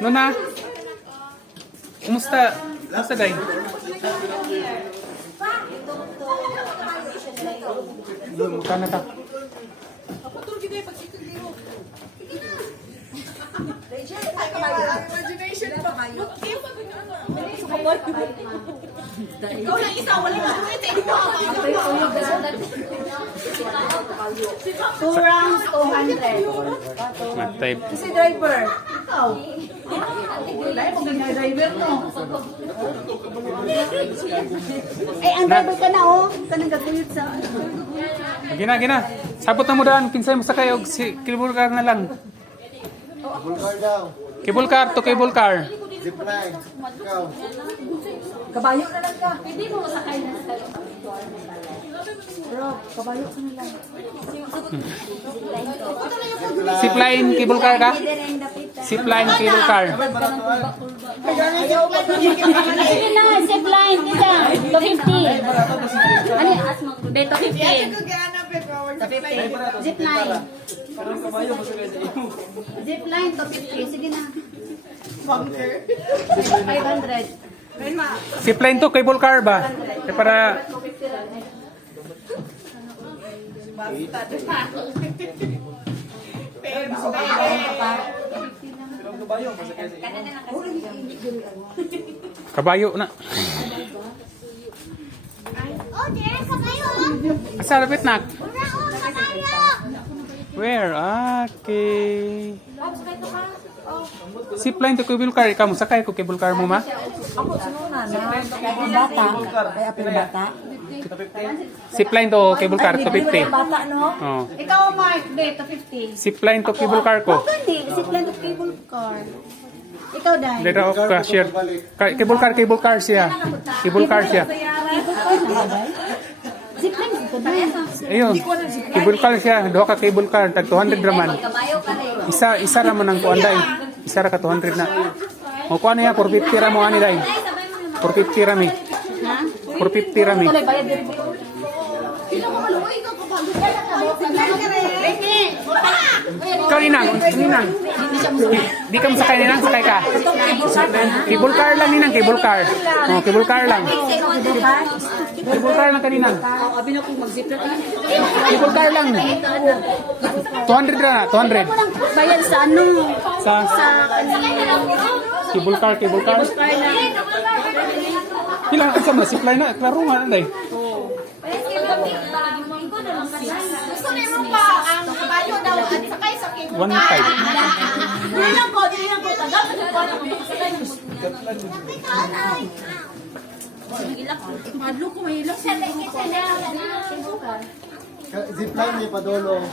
Nuna, kumusta? Kumusta, day? Magkano ka? Imagination pa kayo. Ikaw lang isa, wala na. 2 rounds, 200. Matay. Kasi driver, ikaw. Dahil pag driver no. Eh, ang driver ka na oh. Ka nang gaguyod sa... Gina. Sabot na mo daan. Kinsay mo sakay og si cable car na lang. Cable car daw. Cable car to cable car. Zipline. Ikaw. Kabayo na lang ka. Pwede mo masakay na sa bro, kabayo ka na lang. Zipline cable car ka? Zipline cable car. Sige na, zip line. Kita, 250. Ano, asma ko. Dito, 15. Zip line. Zip line, 250. Sige na. 500. Zipline to cable car ba? Kaya para kabayo na. Asa lapit nak? Where? Okay. Zipline to cable car. Ikaw mo sakay ko cable car mo ma? Ako, sunod na. Bata. Ay, apil na bata. Zipline to cable car to 50. Bata, no? Oh. Ikaw, Mark, dito, 50. Zipline to cable car ko. Oh, gandi. Zipline to cable car. Ikaw, Dai. Dito ako cashier. Cable car siya. Cable car siya. Zipline ko na. Ayun. Cable car siya. Duha ka cable car. Tag 200 raman. Isa raman ang kuanday. Isa ra ka 200 na. O kuan niya 450 ra mo ani dai. 450 rami. 450 rami. Tuloy, bayad din. Kaninang. Di ka masakay ninang, sakay ka. Cable car lang ninang, cable car. Oh, cable car lang. Cable car lang kaninang. Abi na kung mag-zip na. Cable car lang. 200 ra na, 200. Bayad sa ano? Sa cable car. Ilang isa mo, zipline na, klaro nga nanday. Gusto niyo pa ang kabayo daw at sakay sa cable 1.5. Diyan ko. Tagal Madlo ko may ilok. Zipline may padulong.